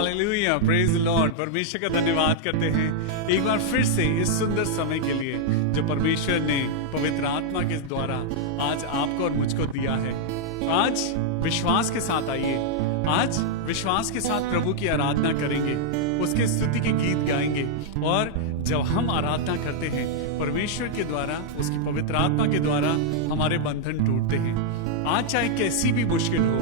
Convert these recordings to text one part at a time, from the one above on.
Hallelujah, praise the Lord. परमेश्वर का धन्यवाद करते हैं एक बार फिर से इस सुंदर समय के लिए जो परमेश्वर ने पवित्र आत्मा के द्वारा आज आपको और मुझको दिया है। आज विश्वास के साथ आइए, आज विश्वास के साथ प्रभु की आराधना करेंगे, उसके स्तुति के गीत गाएंगे। और जब हम आराधना करते हैं परमेश्वर के द्वारा, उसकी पवित्र आत्मा के द्वारा हमारे बंधन टूटते हैं। आज चाहे कैसी भी मुश्किल हो,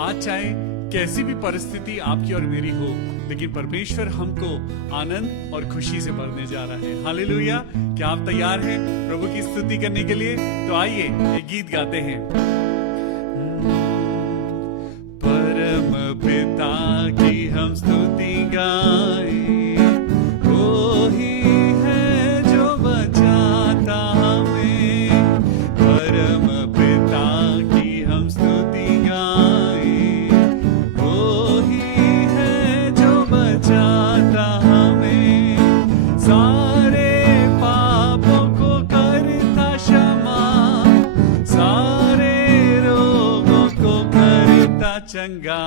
आज चाहे कैसी भी परिस्थिति आपकी और मेरी हो, लेकिन परमेश्वर हमको आनंद और खुशी से भरने जा रहा है। हालेलुया। क्या आप तैयार हैं प्रभु की स्तुति करने के लिए? तो आइए एक गीत गाते हैं। परम पिता की हम स्तुति गाएं, वो ही है जो बचाता हमें। परम पिता की हम स्तुति गाएं, वो ही है जो बचाता हमें। सारे पापों को करता क्षमा, सारे रोगों को करता चंगा।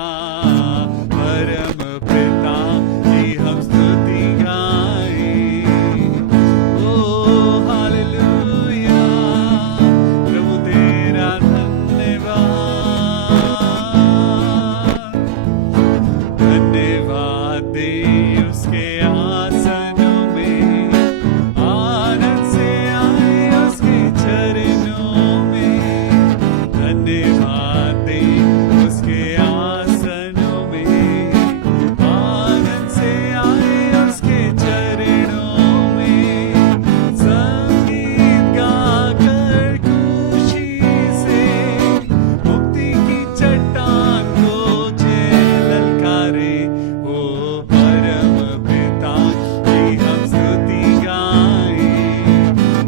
परम पिता की हम स्तुति गाएं। ओ हालेलुया, प्रभु तेरा धन्यवाद। धन्यवाद दे उसके आसनों में, आनंद से आए उसके चरणों में। धन्यवाद दे उसके आसनों में, आनंद से आए उसके चरणों में। संगीत गाकर खुशी से मुक्ति की चट्टान को ललकारे। ओ परम पिता की हम स्तुति गाएं,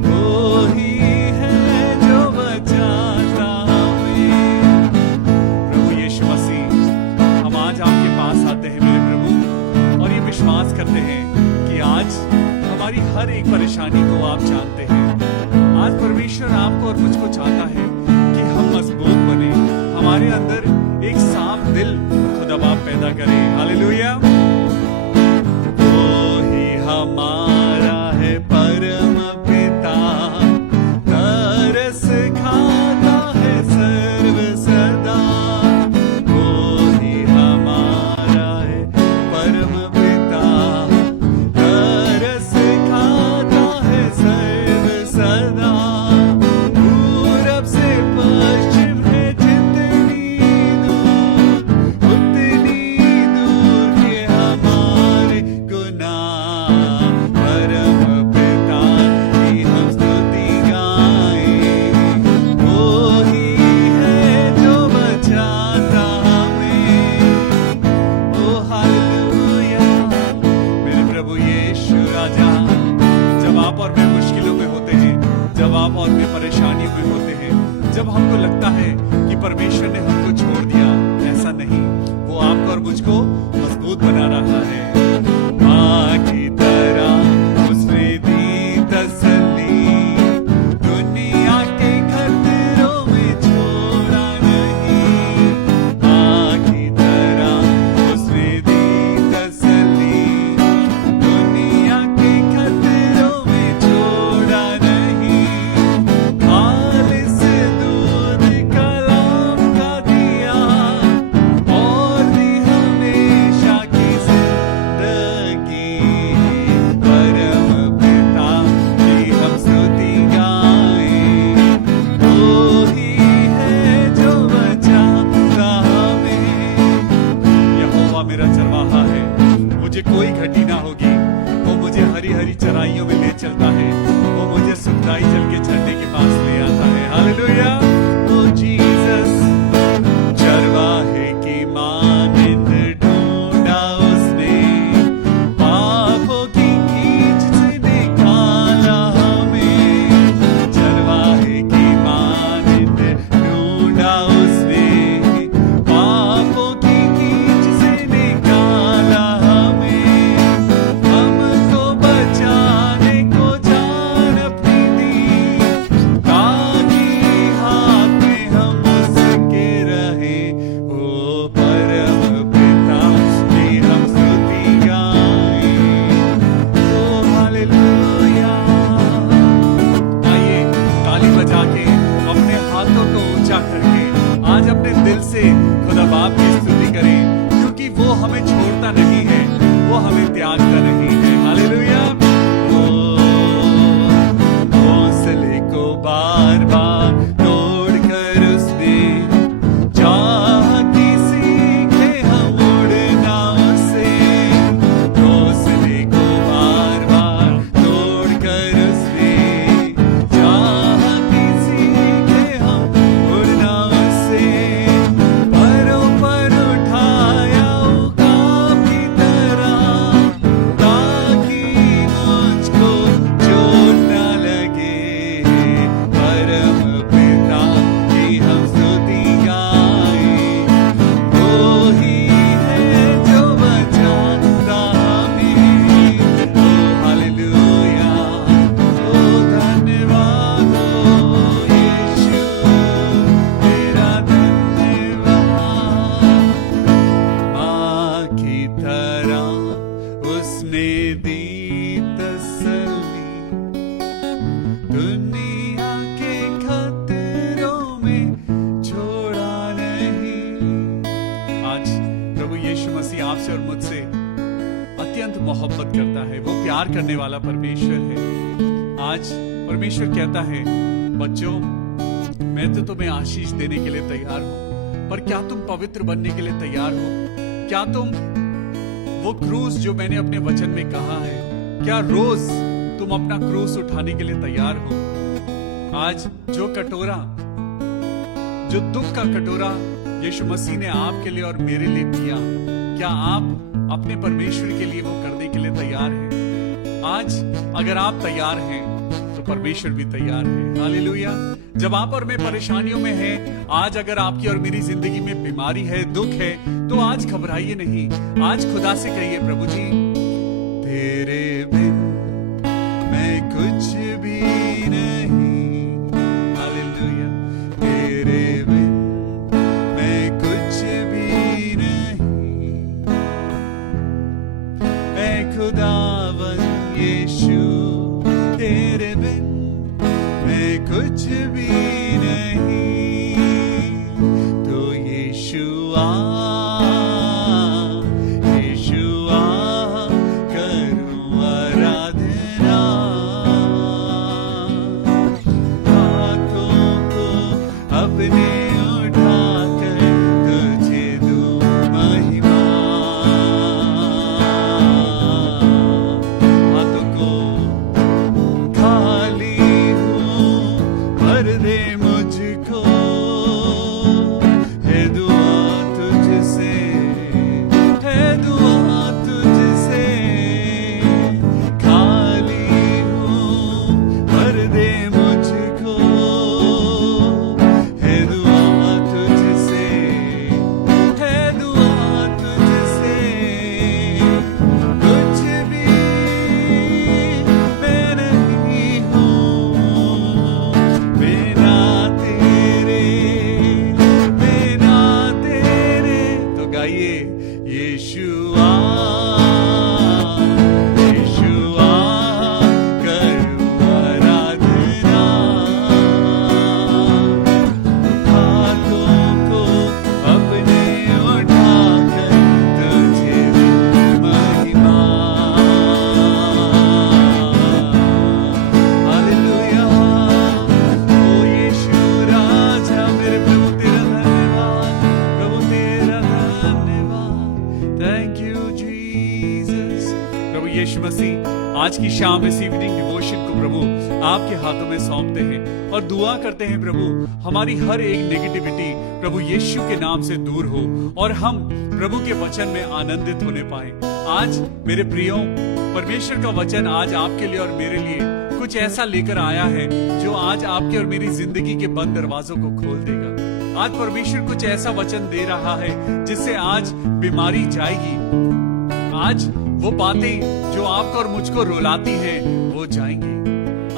वो ही है जो बचाता हमें। प्रभु यीशु मसीह, हम आज आपके पास आते हैं मेरे प्रभु, और ये विश्वास करते हैं कि आज हमारी हर एक परेशानी को आप जानते हैं। आज परमेश्वर आपको और मुझको चाहता है कि हम मजबूत बने, हमारे अंदर एक साफ दिल खुदा बाप पैदा करे। हालेलुया। वो ही हमारा है परम पिता, तरस खाता है सर्व सदा। वो ही हमारा है परम पिता, तरस खाता है सर्व सदा। पूरब से पश्चिम है जितनी दूर, उतनी दूर के हमारे गुनाह। परम पिता की हम स्तुति गाएं, वो ही है जो बचाता हमें। ओ हालेलुया, मेरे प्रभु यीशु राजा, जब आप और मैं मुश्किलों में होते हैं, जब आप और मैं परेशानियों में होते हैं, जब हमको लगता है कि परमेश्वर ने हमको छोड़ दिया, ऐसा नहीं, वो आपको और मुझको मजबूत बना रहा है। माँ की तरह उसने दी तसल्ली, दुनिया के खतरों में छोड़ा नहीं। माँ की तरह उसने दी तसल्ली, दुनिया के खतरों में छोड़ा नहीं। खालिस दूध कलाम का दिया, और दी हमेशा की सच्चा करके आज अपने दिल से खुदा बाप की स्तुति करें, क्योंकि वो हमें छोड़ता नहीं है, वो हमें त्यागता नहीं है। हालेलुया। हौसले को बार बार तोड़कर उसने चाह कि सीखे हम उड़ना उससे। हौसले को बार बार तोड़कर उसने चाह कि सीखे हम उड़ना उससे। परों पर उठाया काफी तरह, ताकि मुझको चोट न लगे। परम पिता की हम स्तुति गाएं, वो ही है जो बचाता हमें। ओ हालेलुया, ओ धन्यवाद हो यीशु, तेरा धन्यवाद। माँ की तरह उसने दी तसल्ली, दुनिया के खतरों में छोड़ा नहीं। आज प्रभु यीशु मसीह आपसे और मुझसे अत्यंत मोहब्बत करता है, वो प्यार करने वाला परमेश्वर है। आज परमेश्वर कहता है, बच्चों मैं तो तुम्हें आशीष देने के लिए तैयार हूं, पर क्या तुम पवित्र बनने के लिए तैयार हो? क्या तुम वो क्रूस जो मैंने अपने वचन में कहा है, क्या रोज तुम अपना क्रूस उठाने के लिए तैयार हो? आज जो कटोरा, जो दुख का कटोरा यीशु मसीह ने आपके लिए और मेरे लिए पिया, क्या आप अपने परमेश्वर के लिए वो करने के लिए तैयार हैं? आज अगर आप तैयार हैं तो परमेश्वर भी तैयार है। हालेलुया। जब आप और मैं परेशानियों में हैं, आज अगर आपकी और मेरी जिंदगी में बीमारी है, दुख है, तो आज घबराइए नहीं। आज खुदा से कहिए, प्रभु जी तेरे बिन मैं कुछ भी नहीं। हालेलुया। तेरे बिन मैं कुछ भी नहीं। ऐ खुदावन यीशु, तेरे बिन मैं कुछ भी नहीं। तो यीशु आ करूं आराधना, हाथों को अपने उठाकर तुझे दूं महिमा। हाथों को खाली हूँ, भर दे मुझको, है दुआ तुझसे, है दुआ तुझसे। खाली हूँ, भर दे मुझको, है दुआ तुझसे, है दुआ तुझसे। कुछ भी मैं नहीं हूँ बिना तेरे, बिना तेरे। तो गाइए, यीशु आ करूं आराधना, हाथों को अपने उठाकर तुझे दूं महिमा। हालेलुया। ओ यीशु राजा, मेरे प्रभु तेरा धन्यवाद, प्रभु तेरा धन्यवाद। Thank you Jesus. प्रभु यीशु मसीह, आज की शाम इस इवनिंग डिवोशन को प्रभु आपके हाथों में सौंपते हैं और दुआ करते हैं प्रभु हमारी हर एक नेगेटिविटी प्रभु यीशु के नाम से दूर हो और हम प्रभु के वचन में आनंदित होने पाए। आज मेरे प्रियो, परमेश्वर का वचन आज आपके लिए और मेरे लिए कुछ ऐसा लेकर आया है जो आज आपके और मेरी जिंदगी के बंद दरवाजों को खोल देगा। आज परमेश्वर कुछ ऐसा वचन दे रहा है जिससे आज बीमारी जाएगी। आज वो बातें जो आपको और मुझको रुलाती हैं वो जाएंगी।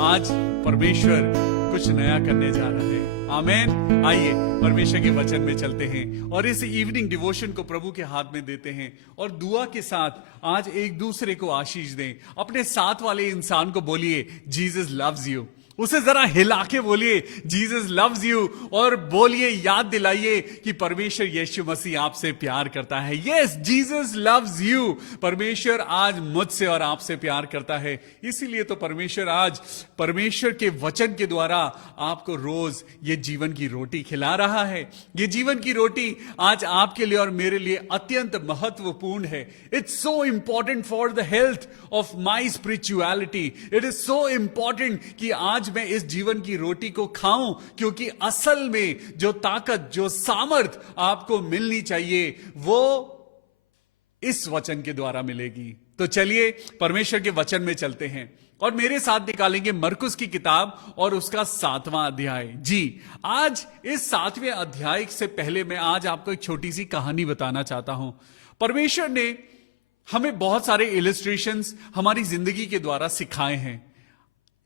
आज परमेश्वर कुछ नया करने जा रहा है। आमीन। आइए परमेश्वर के वचन में चलते हैं और इस इवनिंग डिवोशन को प्रभु के हाथ में देते हैं और दुआ के साथ आज एक दूसरे को आशीष दें। अपने साथ वाले इंसान को बोलिए, जीसस लव्स यू। उसे जरा हिला के बोलिए जीसस लव्स यू, और बोलिए, याद दिलाइए कि परमेश्वर यीशु मसीह आपसे प्यार करता है। Yes, Jesus loves you. परमेश्वर आज मुझसे और आपसे प्यार करता है। इसीलिए तो परमेश्वर आज परमेश्वर के वचन के द्वारा आपको रोज ये जीवन की रोटी खिला रहा है। ये जीवन की रोटी आज आपके लिए और मेरे लिए अत्यंत महत्वपूर्ण है। It's so important for the health of my spirituality. It is so important कि आज मैं इस जीवन की रोटी को खाऊं, क्योंकि असल में जो ताकत, जो सामर्थ आपको मिलनी चाहिए वो इस वचन के द्वारा मिलेगी। तो चलिए परमेश्वर के वचन में चलते हैं और मेरे साथ निकालेंगे मरकुस की किताब और उसका 7वां अध्याय। जी, आज इस 7वें अध्याय से पहले मैं आज आपको एक छोटी सी कहानी बताना चाहता हूं। परमेश्वर ने हमें बहुत सारे इलस्ट्रेशंस हमारी जिंदगी के द्वारा सिखाए हैं।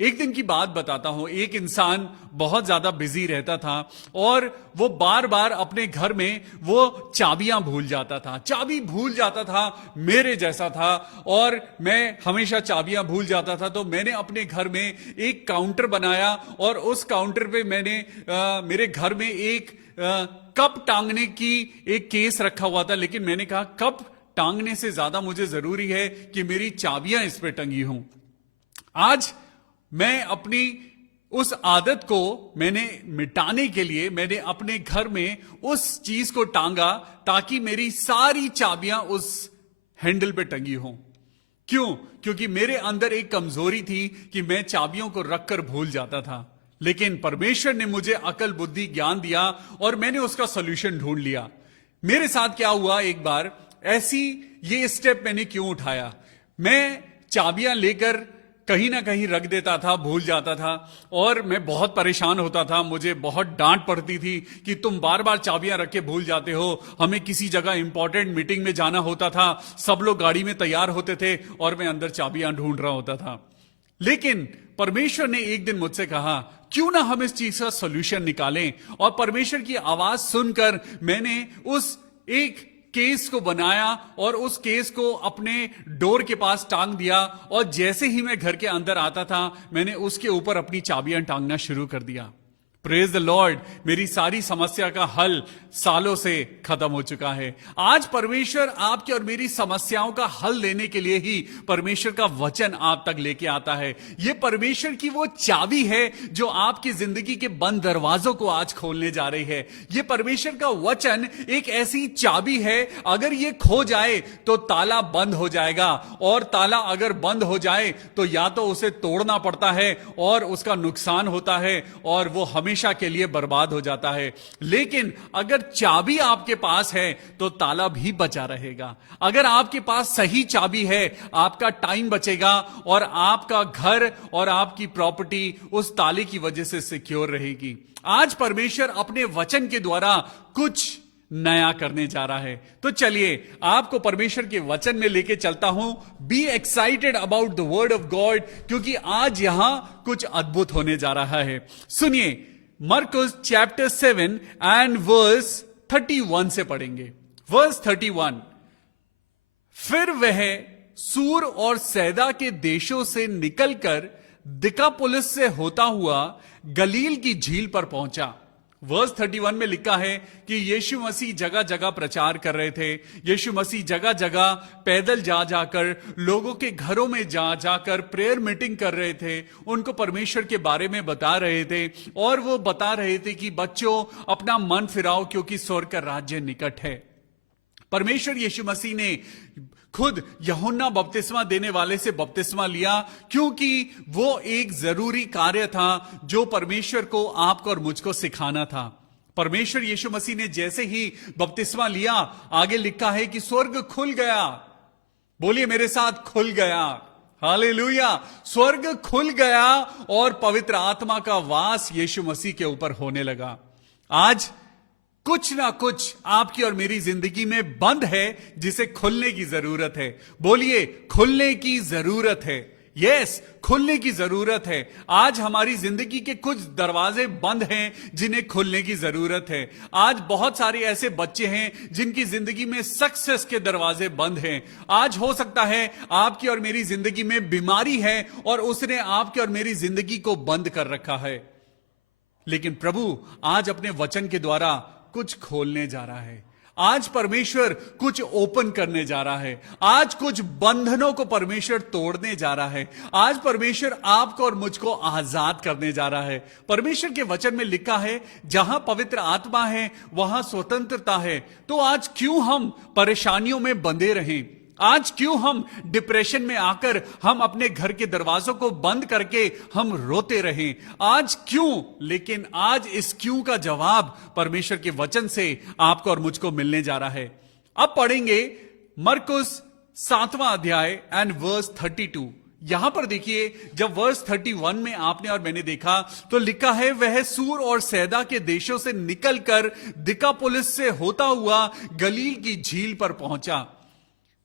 एक दिन की बात बताता हूं। एक इंसान बहुत ज्यादा बिजी रहता था और वो बार बार अपने घर में वो चाबियां भूल जाता था। चाबी भूल जाता था, मेरे जैसा था, और मैं हमेशा चाबियां भूल जाता था। तो मैंने अपने घर में एक काउंटर बनाया और उस काउंटर पे मैंने मेरे घर में एक कप टांगने की एक केस रखा हुआ था। लेकिन मैंने कहा कप टांगने से ज्यादा मुझे जरूरी है कि मेरी चाबियां इस पे टंगी हों। आज मैं अपनी उस आदत को मैंने मिटाने के लिए मैंने अपने घर में उस चीज को टांगा ताकि मेरी सारी चाबियां उस हैंडल पे टंगी हों। क्यों? क्योंकि मेरे अंदर एक कमजोरी थी कि मैं चाबियों को रखकर भूल जाता था। लेकिन परमेश्वर ने मुझे अकल, बुद्धि, ज्ञान दिया और मैंने उसका सॉल्यूशन ढूंढ लिया। मेरे साथ क्या हुआ, एक बार ऐसी ये स्टेप मैंने क्यों उठाया। मैं चाबियां लेकर कहीं ना कहीं रख देता था, भूल जाता था और मैं बहुत परेशान होता था। मुझे बहुत डांट पड़ती थी कि तुम बार बार चाबियां रख के भूल जाते हो। हमें किसी जगह इंपॉर्टेंट मीटिंग में जाना होता था, सब लोग गाड़ी में तैयार होते थे और मैं अंदर चाबियां ढूंढ रहा होता था। लेकिन परमेश्वर ने एक दिन मुझसे कहा क्यों ना हम इस चीज का सॉल्यूशन निकालें, और परमेश्वर की आवाज सुनकर मैंने उस एक केस को बनाया और उस केस को अपने डोर के पास टांग दिया। और जैसे ही मैं घर के अंदर आता था मैंने उसके ऊपर अपनी चाबियां टांगना शुरू कर दिया। प्रेज द लॉर्ड, मेरी सारी समस्या का हल सालों से खत्म हो चुका है। आज परमेश्वर आपकी और मेरी समस्याओं का हल देने के लिए ही परमेश्वर का वचन आप तक लेके आता है। यह परमेश्वर की वो चाबी है जो आपकी जिंदगी के बंद दरवाजों को आज खोलने जा रही है। यह परमेश्वर का वचन एक ऐसी चाबी है, अगर ये खो जाए तो ताला बंद हो जाएगा, और ताला अगर बंद हो जाए तो या तो उसे तोड़ना पड़ता है और उसका नुकसान होता है और वो हमेशा के लिए बर्बाद हो जाता है। लेकिन अगर चाबी आपके पास है तो ताला भी बचा रहेगा। अगर आपके पास सही चाबी है, आपका टाइम बचेगा और आपका घर और आपकी प्रॉपर्टी उस ताले की वजह से सिक्योर रहेगी। आज परमेश्वर अपने वचन के द्वारा कुछ नया करने जा रहा है। तो चलिए आपको परमेश्वर के वचन में लेके चलता हूं। Be excited about the word of God, क्योंकि आज यहां कुछ अद्भुत होने जा रहा है। सुनिए, मरकुस चैप्टर 7 एंड वर्स 31 से पढ़ेंगे। वर्स 31, फिर वह सूर और सैदा के देशों से निकलकर दिकापुलिस से होता हुआ गलील की झील पर पहुंचा। वर्स 31 में लिखा है कि यीशु मसीह जगह जगह प्रचार कर रहे थे। यीशु मसीह जगह जगह पैदल जा जाकर लोगों के घरों में जा जाकर प्रेयर मीटिंग कर रहे थे, उनको परमेश्वर के बारे में बता रहे थे और वो बता रहे थे कि बच्चों अपना मन फिराओ क्योंकि स्वर्ग का राज्य निकट है। परमेश्वर यीशु मसीह ने खुद यूहन्ना बपतिस्मा देने वाले से बपतिस्मा लिया, क्योंकि वो एक जरूरी कार्य था जो परमेश्वर को आपको और मुझको सिखाना था। परमेश्वर यीशु मसीह ने जैसे ही बपतिस्मा लिया, आगे लिखा है कि स्वर्ग खुल गया। बोलिए मेरे साथ, खुल गया। हालेलुया, स्वर्ग खुल गया और पवित्र आत्मा का वास यीशु मसीह के ऊपर होने लगा। आज कुछ ना कुछ आपकी और मेरी जिंदगी में बंद है जिसे खुलने की जरूरत है। बोलिए, खुलने की जरूरत है। यस, खुलने की जरूरत है। आज हमारी जिंदगी के कुछ दरवाजे बंद हैं जिन्हें खुलने की जरूरत है। आज बहुत सारे ऐसे बच्चे हैं जिनकी जिंदगी में सक्सेस के दरवाजे बंद हैं। आज हो सकता है आपकी और मेरी जिंदगी में बीमारी है और उसने आपकी और मेरी जिंदगी को बंद कर रखा है, लेकिन प्रभु आज अपने वचन के द्वारा कुछ खोलने जा रहा है। आज परमेश्वर कुछ ओपन करने जा रहा है। आज कुछ बंधनों को परमेश्वर तोड़ने जा रहा है। आज परमेश्वर आपको और मुझको आजाद करने जा रहा है। परमेश्वर के वचन में लिखा है, जहां पवित्र आत्मा है वहां स्वतंत्रता है। तो आज क्यों हम परेशानियों में बंधे रहें? आज क्यों हम डिप्रेशन में आकर हम अपने घर के दरवाजों को बंद करके हम रोते रहें? आज क्यों? लेकिन आज इस क्यों का जवाब परमेश्वर के वचन से आपको और मुझको मिलने जा रहा है। अब पढ़ेंगे मरकुस 7वां अध्याय एंड वर्स 32। यहां पर देखिए, जब वर्स 31 में आपने और मैंने देखा तो लिखा है, वह सूर और सैदा के देशों से निकलकर दिकापुलिस से होता हुआ गलील की झील पर पहुंचा।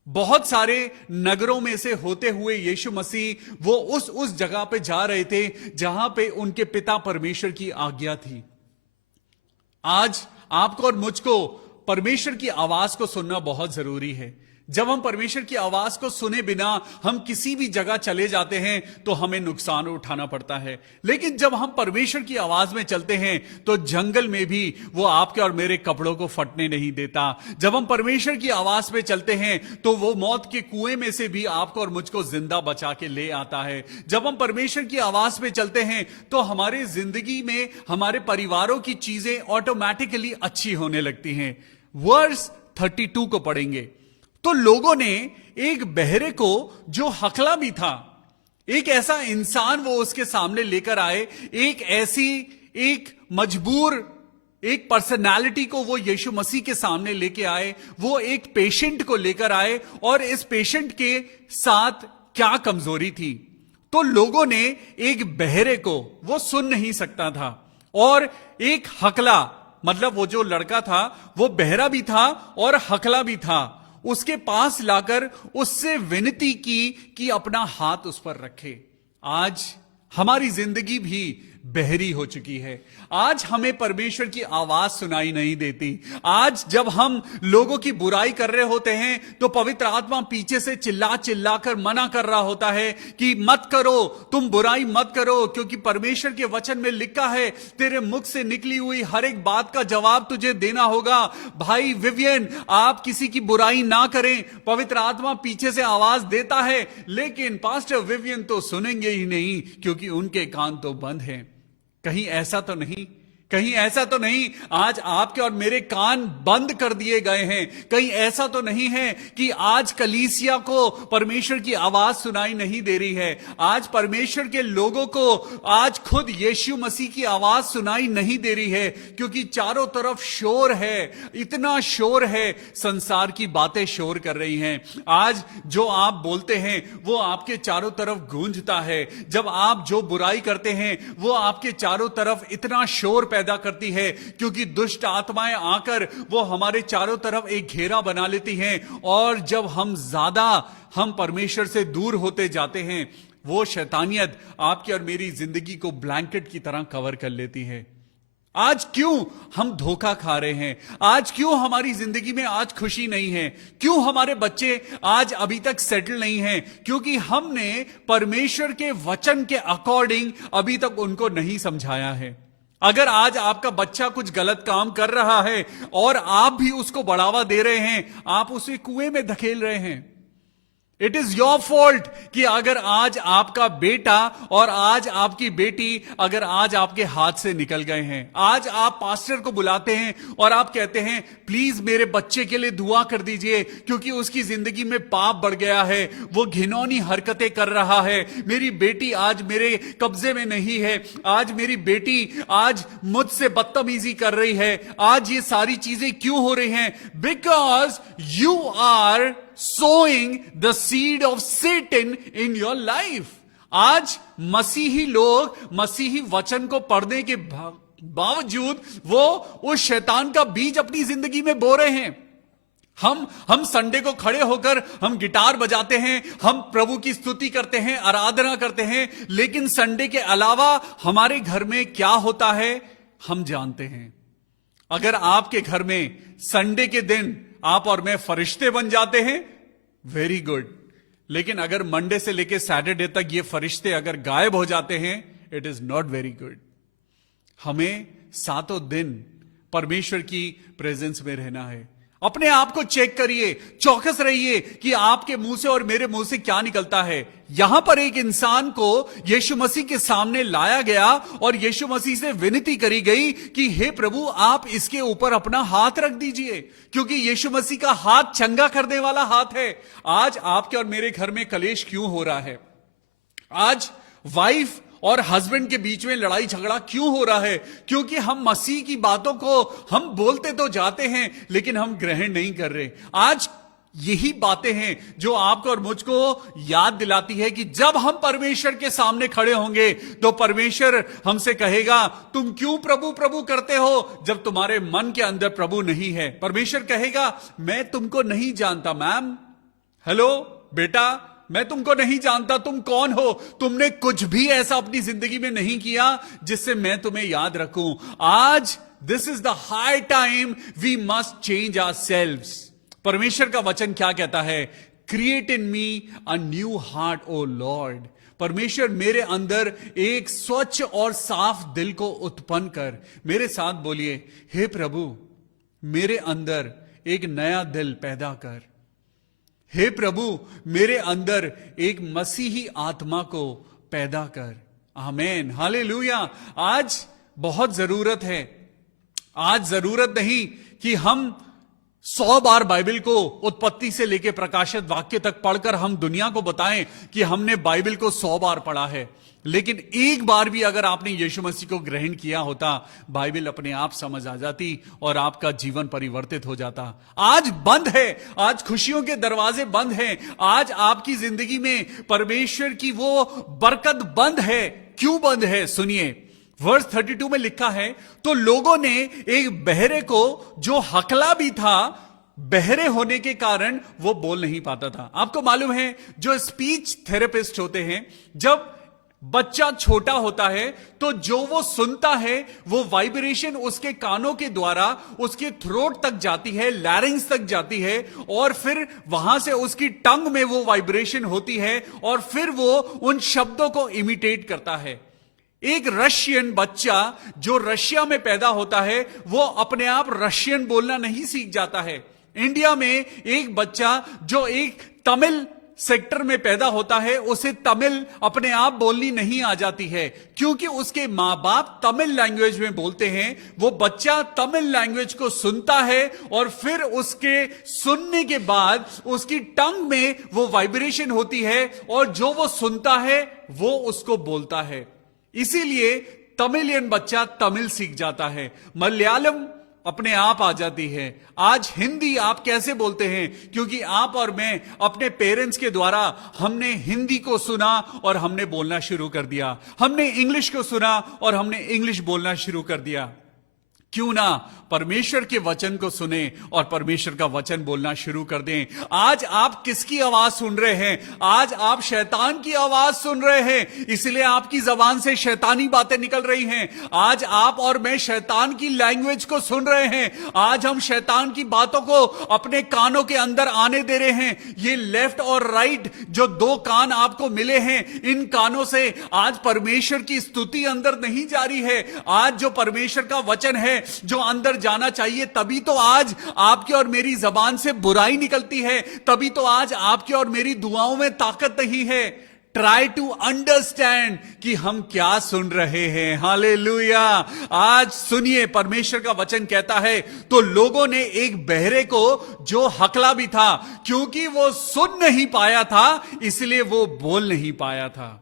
बहुत सारे नगरों में से होते हुए यीशु मसीह वो उस जगह पे जा रहे थे जहां पे उनके पिता परमेश्वर की आज्ञा थी। आज आपको और मुझको परमेश्वर की आवाज को सुनना बहुत जरूरी है। जब हम परमेश्वर की आवाज को सुने बिना हम किसी भी जगह चले जाते हैं तो हमें नुकसान उठाना पड़ता है, लेकिन जब हम परमेश्वर की आवाज में चलते हैं तो जंगल में भी वो आपके और मेरे कपड़ों को फटने नहीं देता। जब हम परमेश्वर की आवाज में चलते हैं तो वो मौत के कुएं में से भी आपको और मुझको जिंदा बचा के ले आता है। जब हम परमेश्वर की आवाज में चलते हैं तो हमारे जिंदगी में हमारे परिवारों की चीजें ऑटोमेटिकली अच्छी होने लगती हैं। वर्स 32 को पढ़ेंगे तो लोगों ने एक बहरे को, जो हकला भी था, एक ऐसा इंसान वो उसके सामने लेकर आए, एक मजबूर एक पर्सनालिटी को वो यीशु मसीह के सामने लेके आए। वो एक पेशेंट को लेकर आए और इस पेशेंट के साथ क्या कमजोरी थी। तो लोगों ने एक बहरे को, वो सुन नहीं सकता था, और एक हकला, मतलब वो जो लड़का था वो बहरा भी था और हकला भी था, उसके पास लाकर उससे विनती की कि अपना हाथ उस पर रखे। आज हमारी जिंदगी भी बहरी हो चुकी है। आज हमें परमेश्वर की आवाज सुनाई नहीं देती। आज जब हम लोगों की बुराई कर रहे होते हैं तो पवित्र आत्मा पीछे से चिल्ला चिल्ला कर मना कर रहा होता है कि मत करो, तुम बुराई मत करो, क्योंकि परमेश्वर के वचन में लिखा है, तेरे मुख से निकली हुई हर एक बात का जवाब तुझे देना होगा। भाई विवियन, आप किसी की बुराई ना करें। पवित्र आत्मा पीछे से आवाज देता है, लेकिन पास्टर विवियन तो सुनेंगे ही नहीं, क्योंकि उनके कान तो बंद हैं। कहीं ऐसा तो नहीं, कहीं ऐसा तो नहीं आज आपके और मेरे कान बंद कर दिए गए हैं? कहीं ऐसा तो नहीं है कि आज कलीसिया को परमेश्वर की आवाज सुनाई नहीं दे रही है? आज परमेश्वर के लोगों को आज खुद यीशु मसीह की आवाज सुनाई नहीं दे रही है, क्योंकि चारों तरफ शोर है, इतना शोर है, संसार की बातें शोर कर रही हैं। आज जो आप बोलते हैं वो आपके चारों तरफ गूंजता है। जब आप जो बुराई करते हैं वो आपके चारों तरफ इतना शोर पैदा करती है, क्योंकि दुष्ट आत्माएं आकर वो हमारे चारों तरफ एक घेरा बना लेती हैं। और जब हम परमेश्वर से दूर होते जाते हैं, वो शैतानियत आपकी और मेरी जिंदगी को ब्लैंकेट की तरह कवर कर लेती है। आज क्यों हम धोखा खा रहे हैं? आज क्यों हमारी जिंदगी में आज खुशी नहीं है? क्यों हमारे बच्चे आज अभी तक सेटल नहीं हैं? क्योंकि हमने परमेश्वर के वचन के अकॉर्डिंग अभी तक उनको नहीं समझाया है। अगर आज आपका बच्चा कुछ गलत काम कर रहा है और आप भी उसको बढ़ावा दे रहे हैं, आप उसे कुएं में धकेल रहे हैं। इट इज योर फॉल्ट कि अगर आज आपका बेटा और आज आपकी बेटी अगर आज आपके हाथ से निकल गए हैं। आज आप पास्टर को बुलाते हैं और आप कहते हैं, प्लीज मेरे बच्चे के लिए दुआ कर दीजिए, क्योंकि उसकी जिंदगी में पाप बढ़ गया है, वो घिनौनी हरकतें कर रहा है। मेरी बेटी आज मेरे कब्जे में नहीं है, आज मेरी बेटी आज मुझसे बदतमीजी कर रही है। आज ये सारी चीजें क्यों हो रही हैं? Because you are sowing the seed of Satan in your life. आज मसीही लोग मसीही वचन को पढ़ने के बावजूद वो उस शैतान का बीज अपनी जिंदगी में बो रहे हैं। हम संडे को खड़े होकर हम गिटार बजाते हैं, हम प्रभु की स्तुति करते हैं, आराधना करते हैं, लेकिन संडे के अलावा हमारे घर में क्या होता है हम जानते हैं। अगर आपके घर में संडे के दिन आप और मैं फरिश्ते बन जाते हैं, वेरी गुड, लेकिन अगर मंडे से लेकर सैटरडे तक ये फरिश्ते अगर गायब हो जाते हैं, it is not very good. हमें सातों दिन परमेश्वर की प्रेजेंस में रहना है। अपने आप को चेक करिए, चौकस रहिए कि आपके मुंह से और मेरे मुंह से क्या निकलता है। यहां पर एक इंसान को यीशु मसीह के सामने लाया गया और यीशु मसीह से विनती करी गई कि हे प्रभु, आप इसके ऊपर अपना हाथ रख दीजिए, क्योंकि यीशु मसीह का हाथ चंगा करने वाला हाथ है। आज आपके और मेरे घर में कलेश क्यों हो रहा है? आज वाइफ और हस्बैंड के बीच में लड़ाई झगड़ा क्यों हो रहा है? क्योंकि हम मसीह की बातों को हम बोलते तो जाते हैं, लेकिन हम ग्रहण नहीं कर रहे। आज यही बातें हैं जो आपको और मुझको याद दिलाती है कि जब हम परमेश्वर के सामने खड़े होंगे तो परमेश्वर हमसे कहेगा, तुम क्यों प्रभु प्रभु करते हो जब तुम्हारे मन के अंदर प्रभु नहीं है। परमेश्वर कहेगा, मैं तुमको नहीं जानता मैम, हेलो बेटा, मैं तुमको नहीं जानता, तुम कौन हो? तुमने कुछ भी ऐसा अपनी जिंदगी में नहीं किया जिससे मैं तुम्हें याद रखूं। आज this is the high time we must change ourselves. परमेश्वर का वचन क्या कहता है? Create in me a new heart O Lord. परमेश्वर मेरे अंदर एक स्वच्छ और साफ दिल को उत्पन्न कर। मेरे साथ बोलिए, हे प्रभु, मेरे अंदर एक नया दिल पैदा कर। हे प्रभु, मेरे अंदर एक मसीही आत्मा को पैदा कर। आमीन, हालेलुया। आज बहुत जरूरत है। आज जरूरत नहीं कि हम 100 बार बाइबल को उत्पत्ति से लेकर प्रकाशित वाक्य तक पढ़कर हम दुनिया को बताएं कि हमने बाइबल को 100 बार पढ़ा है, लेकिन एक बार भी अगर आपने यीशु मसीह को ग्रहण किया होता, बाइबल अपने आप समझ आ जाती और आपका जीवन परिवर्तित हो जाता। आज बंद है, आज खुशियों के दरवाजे बंद हैं, आज आपकी जिंदगी में परमेश्वर की वो बरकत बंद है। क्यों बंद है? सुनिए, वर्स 32 में लिखा है, तो लोगों ने एक बहरे को, जो हकला भी था, बहरे होने के कारण वो बोल नहीं पाता था। आपको मालूम है, जो स्पीच थेरेपिस्ट होते हैं, जब बच्चा छोटा होता है तो जो वो सुनता है वो वाइब्रेशन उसके कानों के द्वारा उसके थ्रोट तक जाती है, लैरिंग्स तक जाती है, और फिर वहां से उसकी टंग में वो वाइब्रेशन होती है और फिर वो उन शब्दों को इमिटेट करता है। एक रशियन बच्चा जो रशिया में पैदा होता है वो अपने आप रशियन बोलना नहीं सीख जाता है। इंडिया में एक बच्चा जो एक तमिल सेक्टर में पैदा होता है, उसे तमिल अपने आप बोलनी नहीं आ जाती है, क्योंकि उसके मां बाप तमिल लैंग्वेज में बोलते हैं। वो बच्चा तमिल लैंग्वेज को सुनता है और फिर उसके सुनने के बाद उसकी टंग में वो वाइब्रेशन होती है और जो वो सुनता है वो उसको बोलता है। इसीलिए तमिलियन बच्चा तमिल सीख जाता है, मलयालम अपने आप आ जाती है। आज हिंदी आप कैसे बोलते हैं? क्योंकि आप और मैं अपने पेरेंट्स के द्वारा हमने हिंदी को सुना और हमने बोलना शुरू कर दिया, हमने इंग्लिश को सुना और हमने इंग्लिश बोलना शुरू कर दिया। क्यों ना परमेश्वर के वचन को सुने और परमेश्वर का वचन बोलना शुरू कर दें। आज आप किसकी आवाज सुन रहे हैं? आज आप शैतान की आवाज सुन रहे हैं, इसलिए आपकी जबान से शैतानी बातें निकल रही हैं। आज आप और मैं शैतान की लैंग्वेज को सुन रहे हैं। आज हम शैतान की बातों को अपने कानों के अंदर आने दे रहे हैं। ये लेफ्ट और राइट जो दो कान आपको मिले हैं, इन कानों से आज परमेश्वर की स्तुति अंदर नहीं जा रही है। आज जो परमेश्वर का वचन है जो अंदर जाना चाहिए, तभी तो आज आपकी और मेरी जबान से बुराई निकलती है, तभी तो आज आपकी और मेरी दुआओं में ताकत नहीं है। ट्राई टू अंडरस्टैंड कि हम क्या सुन रहे हैं। हालेलुया। आज सुनिए, परमेश्वर का वचन कहता है, तो लोगों ने एक बहरे को, जो हकला भी था, क्योंकि वो सुन नहीं पाया था इसलिए वो बोल नहीं पाया था।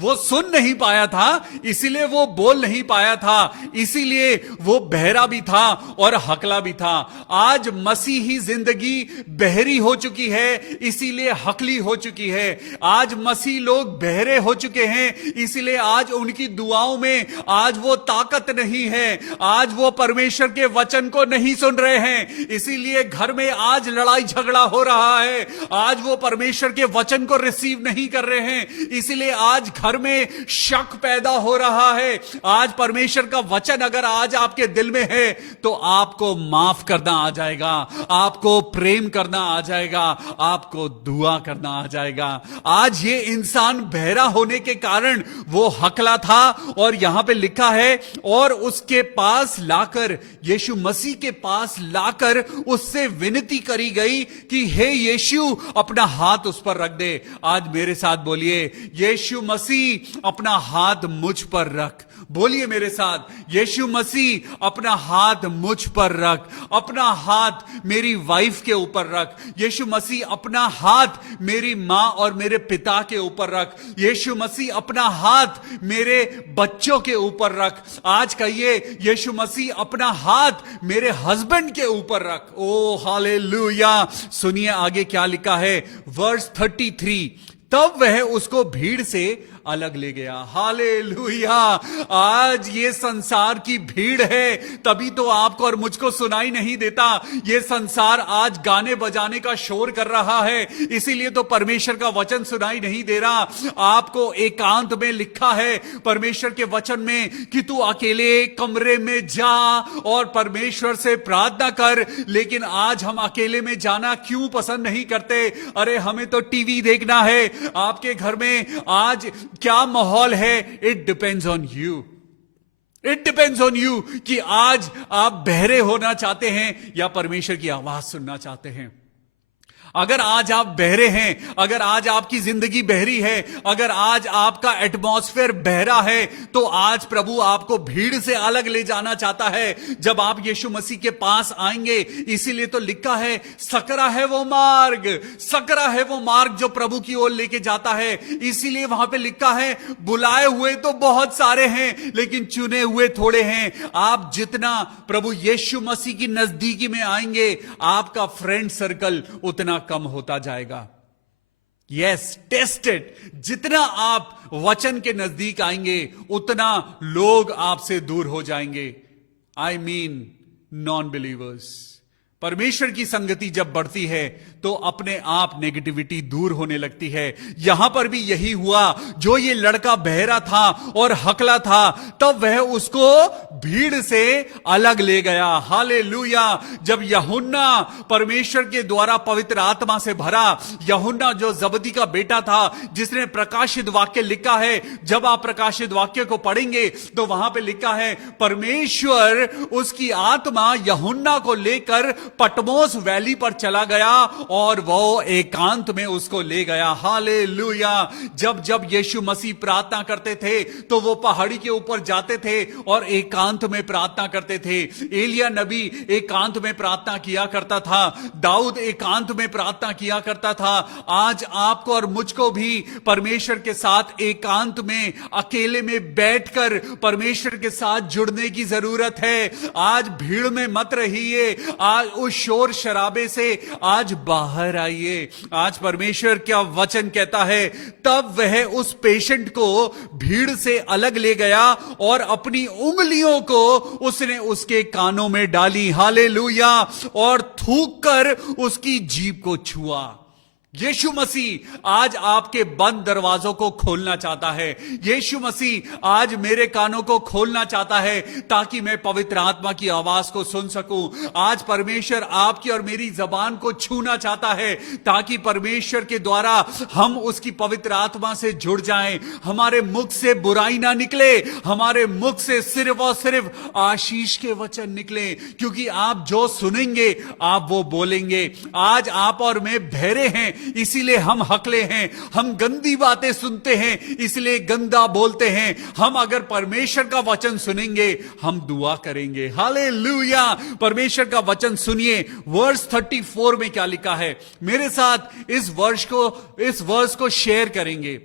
वो सुन नहीं पाया था, इसीलिए वो बोल नहीं पाया था, इसीलिए वो बहरा भी था और हकला भी था। आज मसीही जिंदगी बहरी हो चुकी है, इसीलिए हकली हो चुकी है। आज मसीह लोग बहरे हो चुके हैं, इसीलिए आज उनकी दुआओं में आज वो ताकत नहीं है। आज वो परमेश्वर के वचन को नहीं सुन रहे हैं, इसीलिए घर में आज लड़ाई झगड़ा हो रहा है। आज वो परमेश्वर के वचन को रिसीव नहीं कर रहे हैं, इसीलिए आज घर में शक पैदा हो रहा है। आज परमेश्वर का वचन अगर आज आपके दिल में है तो आपको माफ करना आ जाएगा, आपको प्रेम करना आ जाएगा, आपको दुआ करना आ जाएगा। आज ये इंसान बहरा होने के कारण वो हकला था, और यहां पे लिखा है और उसके पास लाकर, यीशु मसीह के पास लाकर उससे विनती करी गई कि हे यीशु अपना हाथ उस पर रख दे। आज मेरे साथ बोलिए, यीशु मसीह अपना हाथ मुझ पर रख। बोलिए मेरे साथ, यीशु मसीह अपना हाथ मुझ पर रख, अपना हाथ मेरी वाइफ के ऊपर रख, यीशु मसीह अपना हाथ मेरी मां और मेरे पिता के ऊपर रख, यीशु मसीह अपना हाथ मेरे बच्चों के ऊपर रख। आज कहिए, यीशु मसीह अपना हाथ मेरे हस्बैंड के ऊपर रख। ओ हालेलुया। सुनिए आगे क्या लिखा है, वर्स 33। तब वह उसको भीड़ से अलग ले गया। हालेलुया। आज ये संसार की भीड़ है, तभी तो आपको और मुझको सुनाई नहीं देता। ये संसार आज गाने बजाने का शोर कर रहा है, इसीलिए तो परमेश्वर का वचन सुनाई नहीं दे रहा। आपको एकांत में लिखा है परमेश्वर के वचन में कि तू अकेले कमरे में जा और परमेश्वर से प्रार्थना कर। लेकिन आज हम अकेले में जाना क्यों पसंद नहीं करते? अरे हमें तो टीवी देखना है। आपके घर में आज क्या माहौल है? It depends on you. It depends on you कि आज आप बहरे होना चाहते हैं या परमेश्वर की आवाज सुनना चाहते हैं। अगर आज आप बहरे हैं, अगर आज आपकी जिंदगी बहरी है, अगर आज आपका एटमॉस्फेयर बहरा है, तो आज प्रभु आपको भीड़ से अलग ले जाना चाहता है। जब आप यीशु मसीह के पास आएंगे, इसीलिए तो लिखा है सकरा है वो मार्ग, सकरा है वो मार्ग जो प्रभु की ओर लेके जाता है। इसीलिए वहां पे लिखा है बुलाए हुए तो बहुत सारे हैं, लेकिन चुने हुए थोड़े हैं। आप जितना प्रभु यीशु मसीह की नजदीकी में आएंगे, आपका फ्रेंड सर्कल उतना कम होता जाएगा। Yes, tested. जितना आप वचन के नजदीक आएंगे, उतना लोग आपसे दूर हो जाएंगे। I mean non believers. परमेश्वर की संगति जब बढ़ती है तो अपने आप नेगेटिविटी दूर होने लगती है। यहां पर भी यही हुआ। जो ये लड़का बहरा था और हकला था, तब वह उसको भीड़ से अलग ले गया। हालेलुया। जब यूहन्ना परमेश्वर के द्वारा पवित्र आत्मा से भरा, यूहन्ना जो जबदी का बेटा था, जिसने प्रकाशित वाक्य लिखा है, जब आप प्रकाशित वाक्य को पढ़ेंगे तो वहां पे लिखा है परमेश्वर उसकी आत्मा यूहन्ना को लेकर पटमोस वैली पर चला गया और वो एकांत में उसको ले गया। हालेलुया। जब जब यीशु मसीह प्रार्थना करते थे तो वो पहाड़ी के ऊपर जाते थे और एकांत में प्रार्थना करते थे। एलिया नबी एकांत में प्रार्थना किया करता था, दाऊद एकांत में प्रार्थना किया करता था। आज आपको और मुझको भी परमेश्वर के साथ एकांत में, अकेले में बैठकर परमेश्वर के साथ जुड़ने की जरूरत है। आज भीड़ में मत रहिए, आज उस शोर शराबे से आज बाहर आइए। आज परमेश्वर क्या वचन कहता है, तब वह उस पेशेंट को भीड़ से अलग ले गया और अपनी उंगलियों को उसने उसके कानों में डाली। हालेलुया। और थूक कर उसकी जीभ को छुआ। यीशु मसीह आज आपके बंद दरवाजों को खोलना चाहता है। यीशु मसीह आज मेरे कानों को खोलना चाहता है ताकि मैं पवित्र आत्मा की आवाज को सुन सकूं। आज परमेश्वर आपकी और मेरी जबान को छूना चाहता है ताकि परमेश्वर के द्वारा हम उसकी पवित्र आत्मा से जुड़ जाएं। हमारे मुख से बुराई ना निकले, हमारे मुख से सिर्फ और सिर्फ आशीष के वचन निकले, क्योंकि आप जो सुनेंगे आप वो बोलेंगे। आज आप और मैं बहरे हैं, इसीलिए हम हकले हैं। हम गंदी बातें सुनते हैं, इसलिए गंदा बोलते हैं। हम अगर परमेश्वर का वचन सुनेंगे, हम दुआ करेंगे। हालेलुया। परमेश्वर का वचन सुनिए। वर्स 34 में क्या लिखा है, मेरे साथ इस वर्स को शेयर करेंगे।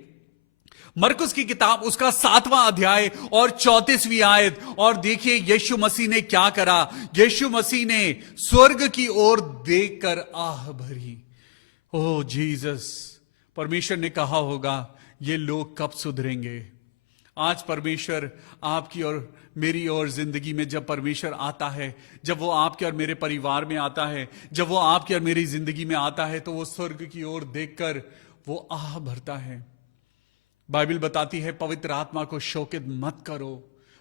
मरकुस की किताब उसका 7वां अध्याय और 34वीं आयत। और देखिए यीशु मसीह ने क्या करा। यीशु मसीह ने स्वर्ग की ओर देखकर आह भरी। ओ जीसस, परमेश्वर ने कहा होगा ये लोग कब सुधरेंगे। आज परमेश्वर आपकी और मेरी और जिंदगी में जब परमेश्वर आता है, जब वो आपके और मेरे परिवार में आता है, जब वो आपकी और मेरी जिंदगी में आता है, तो वो स्वर्ग की ओर देखकर वो आह भरता है। बाइबल बताती है पवित्र आत्मा को शोकित मत करो,